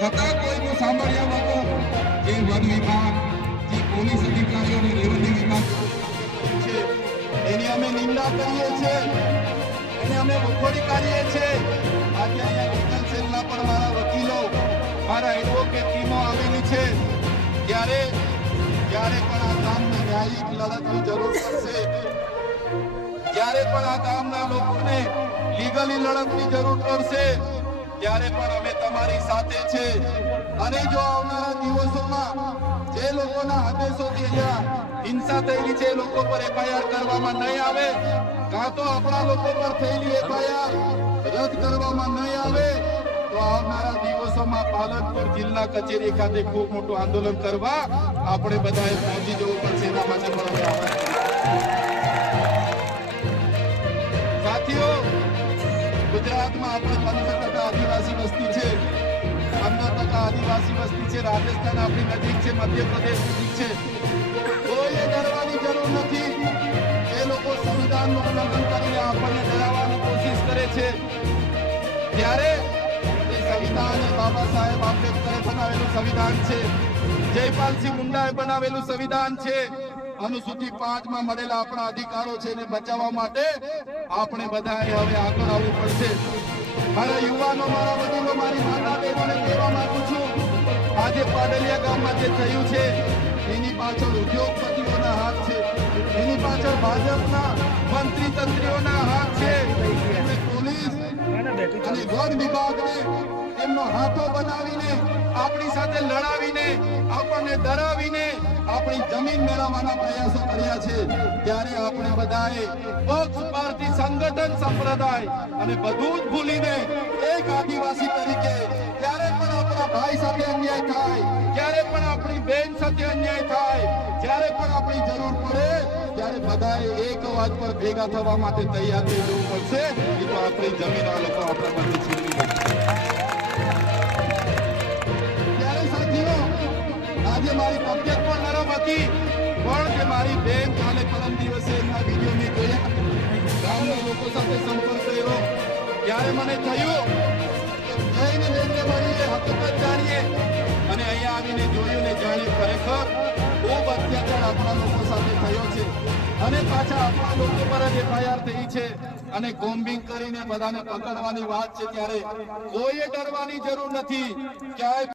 છતાં કોઈનું સાંભળ્યા વગર જે વન વિભાગ, જે પોલીસ અધિકારીઓ રેવન્યુ વિભાગ છે, એની અમે નિંદા કરીએ છીએ. એને અમે વખોડી કાઢીએ છીએ. આજે અહીંયા લીગલ સેલના પણ મારા વકીલો, મારા એડવોકેટ ટીમો આવેલી છે. ત્યારે ક્યારે પણ આ કામને ન્યાયિક લડતની જરૂર પડશે. જ્યારે પણ આ ગામના લોકોને લીગલી લડતની જરૂર પડશે, ત્યારે પણ અમે તમારી સાથે છે. અને જો આવનારા દિવસોમાં જે લોકોના આદેશોથી અહીંયા હિંસા થયેલી છે, એ લોકો પર એફઆઈઆર કરવામાં નહીં આવે, કાં તો આપણા લોકો પર થયેલી એફઆઈઆર રદ કરવામાં નહીં આવે, તો આવનારા દિવસોમાં પાલનપુર જિલ્લા કચેરી ખાતે ખૂબ મોટું આંદોલન કરવા આપણે બધાએ પહોંચી જવું પડશે. એના માટે ગુજરાતમાં આપણે પંદર ટકા આદિવાસી વસ્તી છે. પંદર ટકા આદિવાસી વસ્તી છે. રાજસ્થાન આપણી નજીક છે. મધ્યપ્રદેશ નજીક છે. કોઈએ ડરવાની જરૂર નથી. એ લોકો સંવિધાનનું ઉલ્લંઘન કરીને આપણને ડરાવવાની કોશિશ કરે છે. ત્યારે એ સંવિધાન બાબા સાહેબ આંબેડકરે બનાવેલું સંવિધાન છે. જયપાલસિંહ મુંડાએ બનાવેલું સંવિધાન છે. અનુસૂચિ પાંચમાં મળેલા આપણા અધિકારો છે એને બચાવવા માટે આપણે બધાએ હવે આગળ આવવું પડશે. મારા યુવાનો, મારા વડીલો, મારી માતા બહેનોને કહેવા માંગુ છું, આજે પાડલિયા ગામમાં જે થયું છે, એની પાછળ ઉદ્યોગપતિઓના હાથ છે. એની પાછળ ભાજપના મંત્રી તંત્રીઓના હાથ છે. પોલીસ અને વન વિભાગને એમનો હાથો બનાવીને, આપણી સાથે લડાવીને, આપણને ડરાવીને, આપણી જમીન મેળવવાના પ્રયાસો કર્યા છે. ત્યારે આપણે બધાએ પક્ષ પાર્ટી સંગઠન સંપ્રદાય અને બધું જ ભૂલીને એક આદિવાસી તરીકે ક્યારે પણ આપણા ભાઈ સાથે અન્યાય થાય, ક્યારે પણ આપણી બેન સાથે અન્યાય થાય, જ્યારે પણ આપણી જરૂર પડે, ત્યારે બધાએ એક અવાજ પર ભેગા થવા માટે તૈયાર થઈ જવું પડશે. એ તો આપણી જમીન આ લોકો આપણા માટે છીનવી જે મારી બેન કાલે પરમ દિવસે એમના વીડિયો મેં જોયા ગામના લોકો સાથે સંપર્ક કર્યો. ત્યારે મને થયું જઈને બેનને મળીને હકીકત જાણીએ. અને અહીંયા આવીને જોયું ને જાણ્યું ખરેખર ખૂબ અત્યાચાર આપણા લોકો સાથે થયો છે. અને પાછા આપણા લોકો પર જ એફઆઈઆર થઈ છે. અને કોમ્બિંગ કરીને બધાને પકડવાની વાત છે ત્યારે કોઈએ ડરવાની જરૂર નથી. ક્યાંય